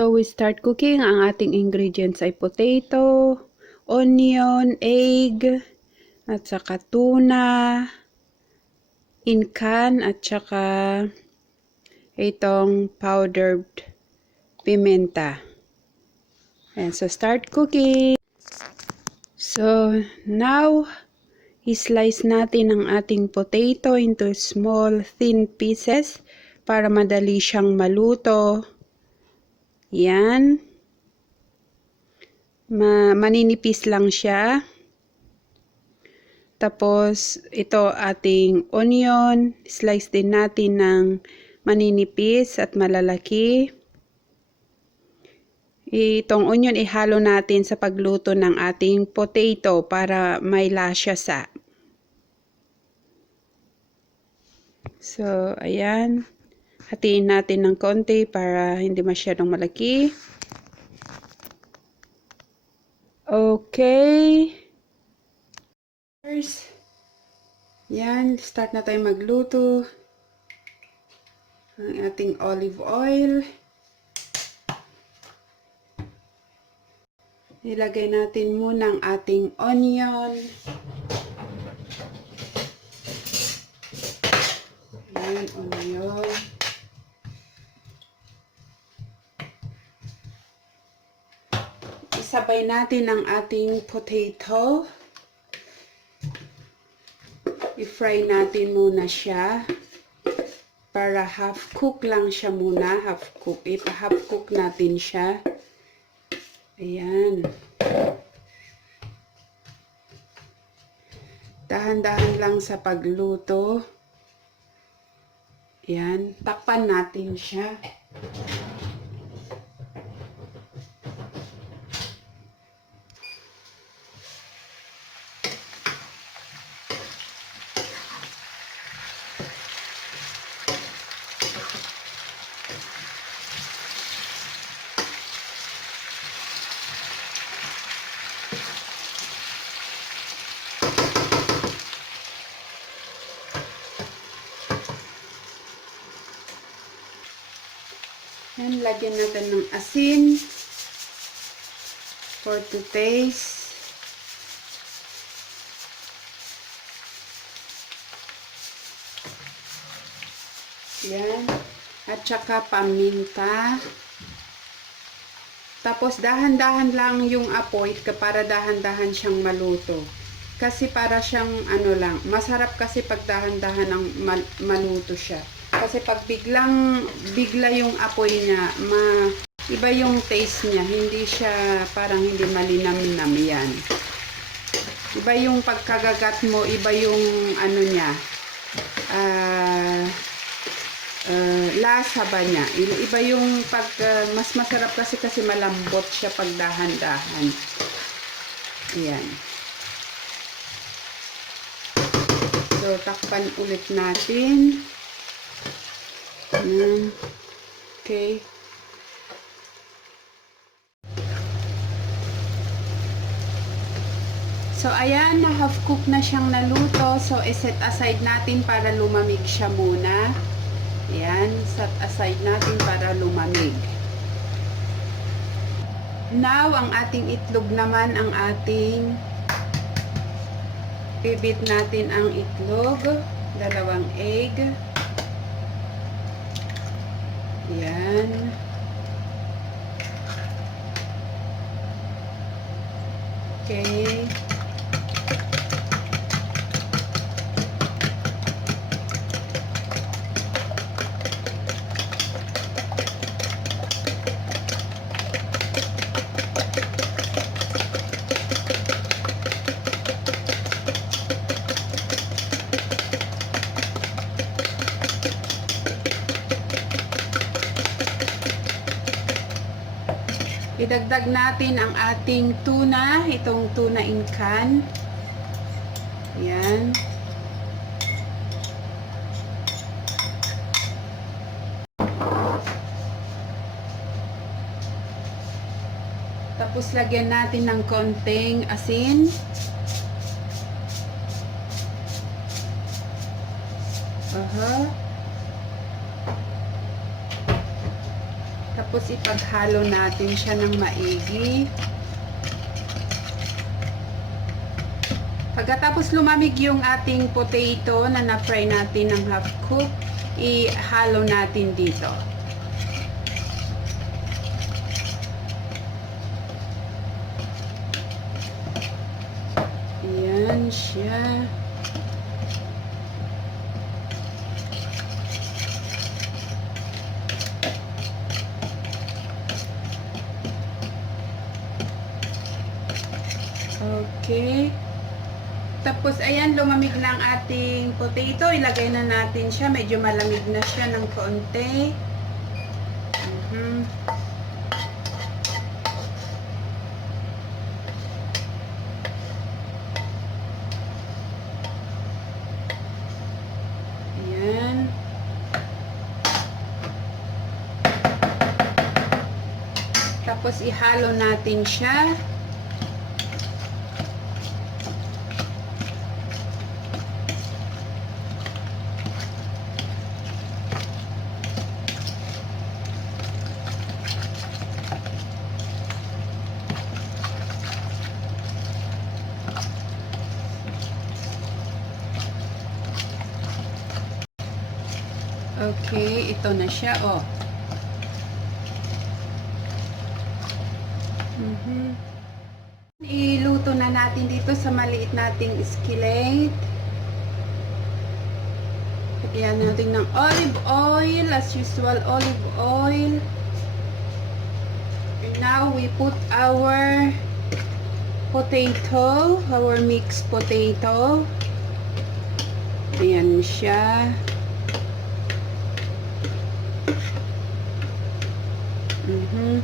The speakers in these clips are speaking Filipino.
So, we start cooking. Ang ating ingredients ay potato, onion, egg, at saka tuna, in can, at saka itong powdered pimenta. And so, start cooking. So, now, i-slice natin ang ating potato into small, thin pieces para madali siyang maluto. Yan. Maninipis lang siya. Tapos, ito ating onion. Slice din natin ng maninipis at malalaki. Itong onion ihalo natin sa pagluto ng ating potato para may lasya sa. So, ayan. Hatiin natin ng konti para hindi masyadong malaki. Okay. Yan, start na tayo magluto. Ang ating olive oil. Ilagay natin muna ang ating onion. Yan, onion. Isabay natin ang ating potato. I-fry natin muna siya. Para half cook lang siya muna. Half cook. Ipa-half cook natin siya. Ayan. Dahan-dahan lang sa pagluto. Ayan. Takpan natin siya. Yan, lagyan natin ng asin for to taste. Yan. At saka paminta. Tapos dahan-dahan lang yung apoy para dahan-dahan siyang maluto. Kasi para siyang ano lang, masarap kasi pag dahan-dahan ang maluto siya. Kasi pag bigla yung apoy niya, iba yung taste niya. Hindi siya parang hindi malinam-nam yan. Iba yung pagkagagat mo, iba yung ano niya. Lasa ba niya. Iba yung mas masarap kasi malambot siya pag dahan-dahan. Ayan. So, takpan ulit natin. Okay. So, ayan, na half cook na siyang naluto. So, iset aside natin para lumamig siya muna. Ayan, set aside natin para lumamig. Now, ang ating itlog naman, ang ating bibit natin ang itlog. 2 egg. Ayan. Okay. Idagdag natin ang ating tuna, itong tuna in can. Ayan. Tapos lagyan natin ng konting asin. Tapos ipaghalo natin siya ng maigi. Pagkatapos lumamig yung ating potato na na-fry natin ng half cook, ihalo natin dito. Ayan siya. Okay. Tapos, ayan, lumamig na ang ating potato. Ilagay na natin siya. Medyo malamig na siya ng konti. Ayan. Tapos, ihalo natin siya. Okay, ito na siya, oh. Iluto na natin dito sa maliit nating skillet. Lagyan natin ng olive oil, as usual, olive oil. And now, we put our potato, our mixed potato. Ayan siya. Ayan.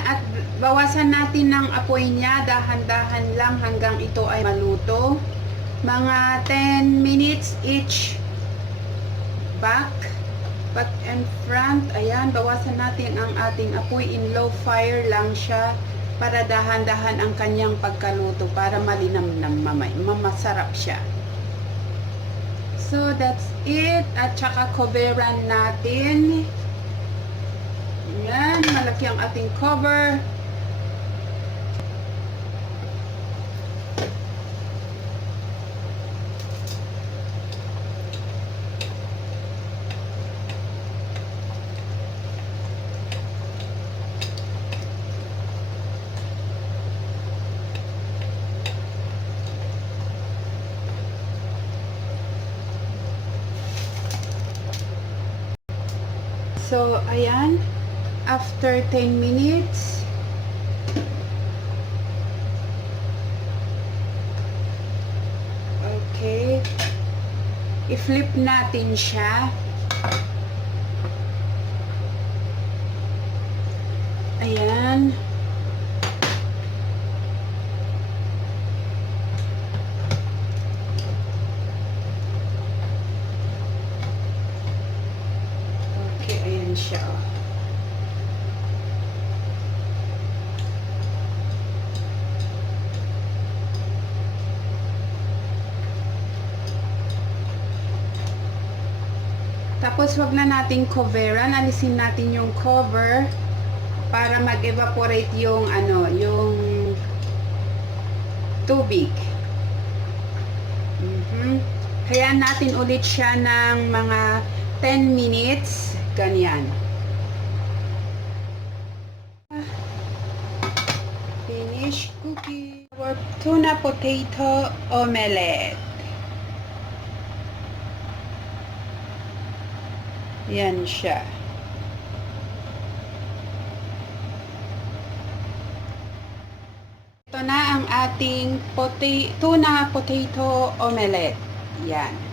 At bawasan natin ng apoy niya, dahan-dahan lang hanggang ito ay maluto. Mga 10 minutes each back and front. Ayan, bawasan natin ang ating apoy, in low fire lang siya para dahan-dahan ang kanyang pagkaluto para malinamnam masarap siya. So that's it. At saka coveran natin. Ayan, malaki ang ating cover. So, ayan, after 10 minutes, okay, i-flip natin siya. Ayan. Siya. Tapos wag na nating coveran, alisin natin yung cover para mag-evaporate yung yung tubig. Kaya natin ulit siya ng mga 10 minutes. Ganyan. Finish cooking our tuna potato omelette. Yan siya. Ito na ang ating tuna potato omelette. Yan.